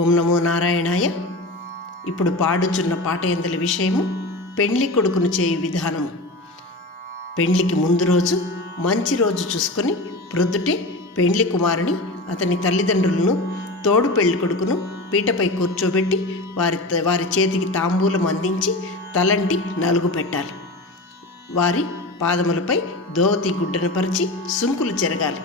ఓం నమో నారాయణాయ. ఇప్పుడు పాడుచున్న పాట ఎందలి విషయము పెండ్లి కొడుకును చేయు విధానము. పెండ్లికి ముందు రోజు మంచి రోజు చూసుకొని ప్రొద్దుటే పెండ్లి కుమారుని అతని తల్లిదండ్రులను తోడు పెళ్లి కొడుకును పీటపై కూర్చోబెట్టి వారి చేతికి తాంబూలం అందించి తలంటి నలుగు పెట్టాలి. వారి పాదములపై దోతి గుడ్డను పరిచి సుంకులు చెరగాలి.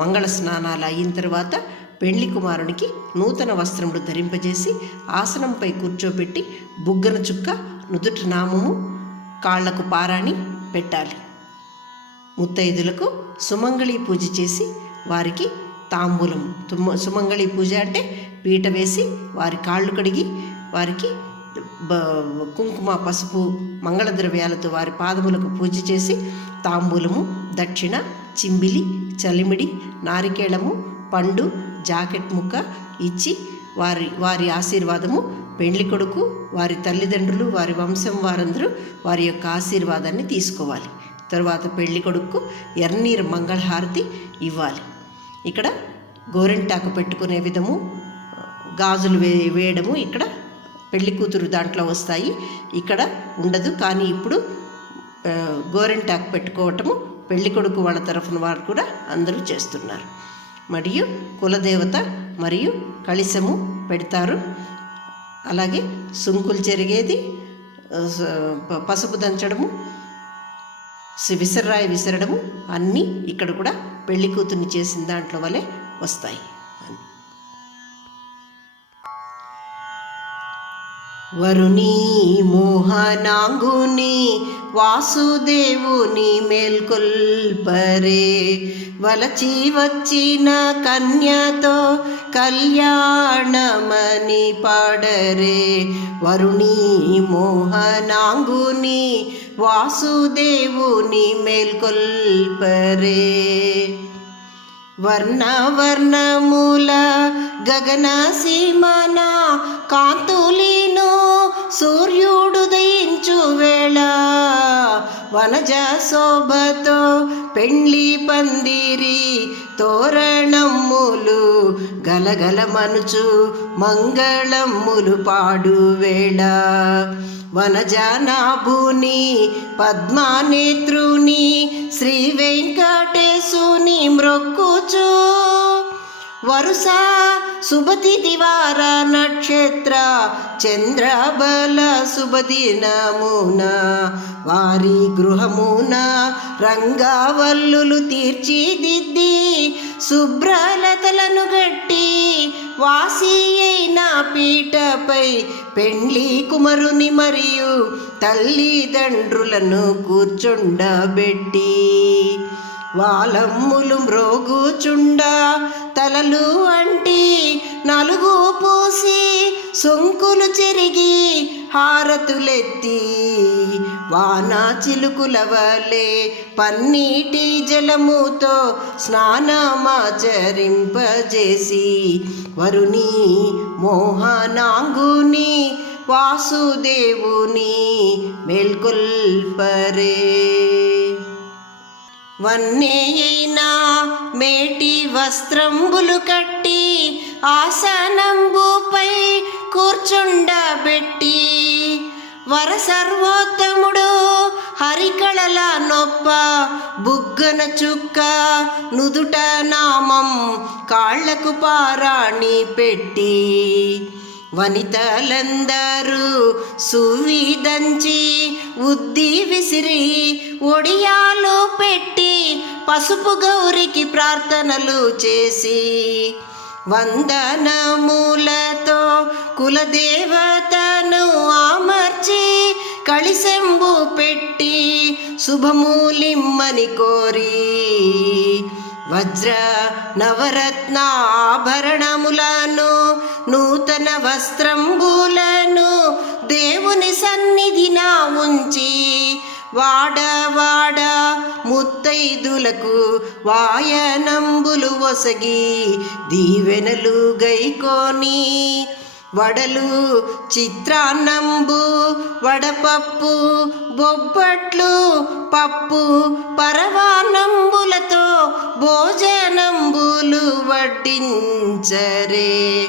మంగళ స్నానాలు అయిన తర్వాత పెండ్లి కుమారునికి నూతన వస్త్రములు ధరింపజేసి ఆసనంపై కూర్చోబెట్టి బుగ్గన చుక్క, నుదుటి నామము, కాళ్లకు పారాణి పెట్టాలి. ముత్తైదులకు సుమంగళి పూజ చేసి వారికి తాంబూలం, సుమంగళి పూజ అంటే పీట వేసి వారి కాళ్ళు కడిగి వారికి కుంకుమ, పసుపు, మంగళద్రవ్యాలతో వారి పాదములకు పూజ చేసి తాంబూలము, దక్షిణ, చింబిలి, చలిమిడి, నారికేళము, పండు, జాకెట్ ముక్క ఇచ్చి వారి ఆశీర్వాదము, పెండ్లి కొడుకు, వారి తల్లిదండ్రులు, వారి వంశం వారందరూ వారి యొక్క ఆశీర్వాదాన్ని తీసుకోవాలి. తర్వాత పెళ్లి కొడుకు ఎర్నీరు మంగళహారతి ఇవ్వాలి. ఇక్కడ గోరెంటాకు పెట్టుకునే విధము, గాజులు వేయడము ఇక్కడ పెళ్లి కూతురు దాంట్లో వస్తాయి, ఇక్కడ ఉండదు. కానీ ఇప్పుడు గోరెంటాకు పెట్టుకోవటము పెళ్లి కొడుకు వాళ్ళ తరఫున వారు కూడా అందరూ చేస్తున్నారు. మరియు కులదేవత మరియు కళిశము పెడతారు. అలాగే సుంకులు చెరిగేది, పసుపు దంచడము, విసర్రాయి విసరడము అన్నీ ఇక్కడ కూడా పెళ్లి కూతుర్ని చేసిన దాంట్లో వలె వస్తాయి. వరుణీ మోహనాంగుని వాసుదేవుని మేల్కొల్పరే, వలచి వచ్చిన కన్యతో కళ్యాణమని పాడరే. వరుణీ మోహనాంగుని వాసుదేవుని మేల్కొల్పరే. వర్ణ వర్ణమూల గగన సీమన కాంతులీను సూర్యుడు దయించు వేళ, వనజ శోభతో పెండ్లి పందిరి తోరణములు గలగల మనుచు మంగళములు పాడు వేళ. వనజానాభుని పద్మానేత్రుని శ్రీ వెంకటేశుని మ్రొక్కుచు, వరుస శుభతిథి వార నక్షత్ర చంద్రబల శుభదినమున వారి గృహమున రంగవల్లులు తీర్చిదిద్ది శుభ్రలతలను గట్టి వాసి అయిన పీటపై పెండ్లి కుమారుని మరియు తల్లిదండ్రులను కూర్చుండబెట్టి వాలమ్ములు మ్రోగుచుండ తలలు అంటి నలుగు పూసి సొంకులు చెరిగి హారతులెత్తి వానా చిలుకుల వలె పన్నీటి జలముతో స్నానమాచరింపజేసి వరుణీ మోహనాంగుని వాసుదేవుని మేల్కొల్పరే. వన్నేయైనా మేటి వస్త్రంబులు కట్టి ఆసనంబుపై కూర్చుండబెట్టి, వర సర్వోత్తముడు హరికళల నొప్ప బుగ్గన చుక్క, నుదుట నామం, కాళ్లకు పారాణి పెట్టి వనితలందరూ సువిదంచి ఉద్ది విసిరి ఒడియాలు పెట్టి పసుపు గౌరికి ప్రార్థనలు చేసి వందనములతో కులదేవతను ఆమర్చి కళిశంబు పెట్టి శుభమూలిమ్మని కోరి వజ్ర నవరత్న ఆభరణములను నూతన వస్త్రంబులను దేవుని సన్నిధిన ఉంచి వాడవాడ ముత్తైదులకు వాయనంబులు ఒసగి దీవెనలు గైకోని వడలు చిత్రాన్నంబు వడపప్పు బొబ్బట్లు పప్పు పరవాన్నంబులతో భోజనంబులు వడ్డించరే.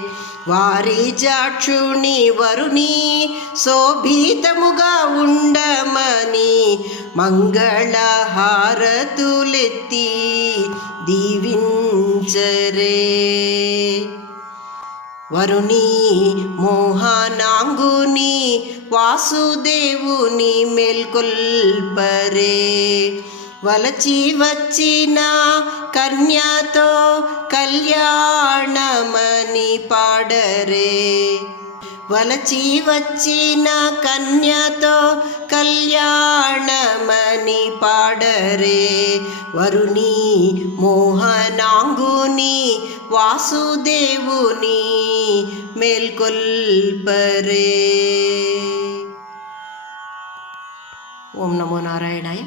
వారి జాక్షుని వరుని శోభితముగా ఉండమని మంగళహారతులెత్తి దీవించరే. వరుని మోహనాంగుని వాసుదేవుని మేల్కొల్పరే. వలచి వచ్చిన కన్యతో కళ్యాణమని పాడరే. వలచి వచ్చిన కన్యతో కళ్యాణమని పాడరే. వరుని మోహనాంగుని వాసుదేవుని మేల్కొల్పరే. ఓం నమో నారాయణాయ.